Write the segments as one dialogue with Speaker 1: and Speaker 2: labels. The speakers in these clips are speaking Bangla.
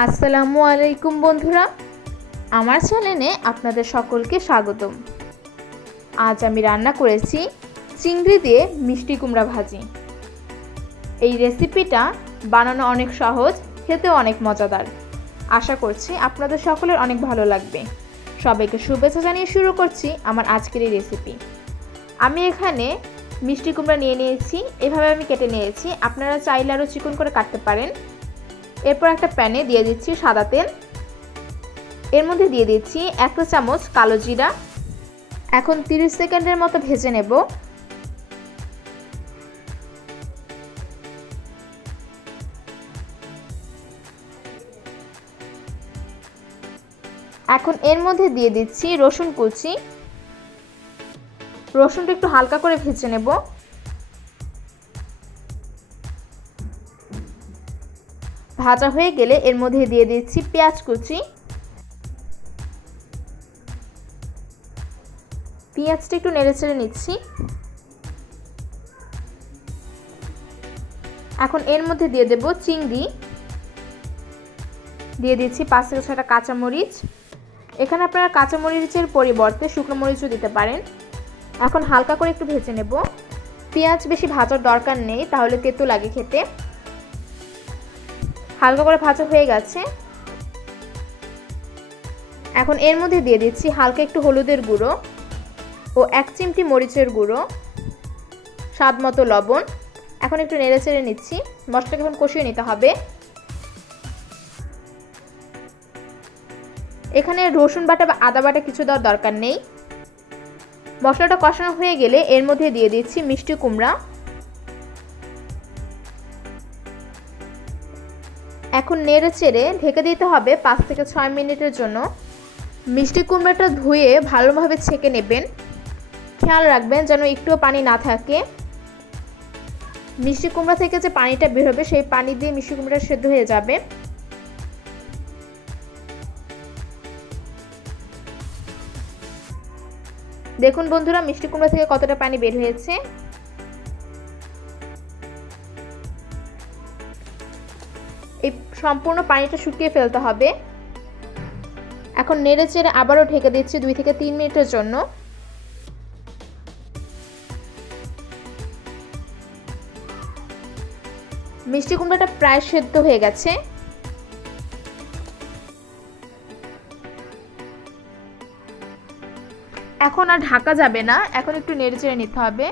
Speaker 1: আসসালামু আলাইকুম বন্ধুরা। আমার চ্যানেলে আপনাদের সকলকে স্বাগতম। আজ আমি রান্না করেছি চিংড়ি দিয়ে মিষ্টি কুমড়া ভাজি। এই রেসিপিটা বানানো অনেক সহজ, খেতেও অনেক মজাদার। আশা করছি আপনাদের সকলের অনেক ভালো লাগবে। সবাইকে শুভেচ্ছা জানিয়ে শুরু করছি আমার আজকের এই রেসিপি। আমি এখানে মিষ্টি কুমড়া নিয়ে নিয়েছি। এভাবে আমি কেটে নিয়েছি। আপনারা চাইলে আরও চিকন করে কাটতে পারেন। এরপর একটা প্যানে দিয়ে দিচ্ছি সাদা তেল। এর মধ্যে দিয়ে দিচ্ছি একটা চামচ কালো জিরা। এখন 30 সেকেন্ডের মতো ভেজে নেব। এখন এর মধ্যে দিয়ে দিচ্ছি রসুন কুচি। রসুনটা একটু হালকা করে ভেজে নেব। ভাজা হয়ে গেলে এর মধ্যে দিয়ে দিচ্ছি পেঁয়াজ কুচি। পেঁয়াজটা একটু নেড়ে চেড়ে নিচ্ছি। এখন এর মধ্যে দিয়ে দেব চিংড়ি। দিয়ে দিচ্ছি পাঁচ থেকে ছটা কাঁচামরিচ। এখানে আপনারা কাঁচামরিচের পরিবর্তে শুকনো মরিচও দিতে পারেন। এখন হালকা করে একটু ভেজে নেব। পেঁয়াজ বেশি ভাজার দরকার নেই, তাহলে তেতো লাগে খেতে। হালকা করে ভাজা হয়ে গেছে। এখন এর মধ্যে দিয়ে দিচ্ছি হালকা একটু হলুদের গুঁড়ো ও এক চিমটি মরিচের গুঁড়ো, স্বাদ মতো লবণ। এখন একটু নেড়ে চেড়ে নিচ্ছি, মশলাকে এখন কষিয়ে নিতে হবে। এখানে রসুন বাটা বা আদা বাটা কিছু দেওয়ার দরকার নেই। মশলাটা কষানো হয়ে গেলে এর মধ্যে দিয়ে দিচ্ছি মিষ্টি কুমড়া। এখন নেড়ে চেড়ে ঢেকে দিতে হবে পাঁচ থেকে ছয় মিনিটের জন্য। মিষ্টি কুমড়াটা ধুয়ে ভালোভাবে ছেঁকে নেবেন। খেয়াল রাখবেন যেন একটুও পানি না থাকে। মিষ্টি কুমড়া থেকে যে পানিটা বের হবে সেই পানি দিয়ে মিষ্টি কুমড়াটা সেদ্ধ হয়ে যাবে। দেখুন বন্ধুরা, মিষ্টি কুমড়া থেকে কতটা পানি বের হয়েছে। এই সম্পূর্ণ পানিটা শুকিয়ে ফেলতে হবে। এখন নেড়ে চেড়ে আবারও ঢেকে দিচ্ছি দুই থেকে তিন মিনিটের জন্য। মিষ্টি কুমড়োটা প্রায় সেদ্ধ হয়ে গেছে। এখন আর ঢাকা যাবে না, এখন একটু নেড়ে চেড়ে নিতে হবে।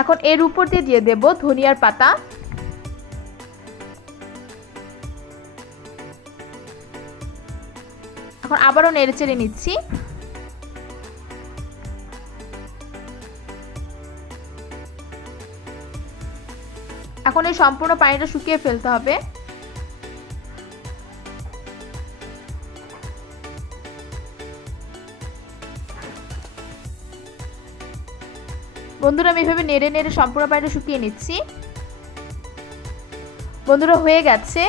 Speaker 1: এখন এর উপর দিয়ে দিয়ে দেব ধনিয়ার পাতা। এখন আবারও নেড়ে চেড়ে নিচ্ছি। এখন এই সম্পূর্ণ পানিটা শুকিয়ে ফেলতে হবে। বন্ধুরা আমি এভাবে নেড়ে নেড়ে সম্পূর্ণ পানিটা শুকিয়ে নিচ্ছি। বন্ধুরা হয়ে গেছে।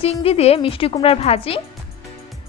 Speaker 1: চিংড়ি দিয়ে মিষ্টি কুমড়ার ভাজি।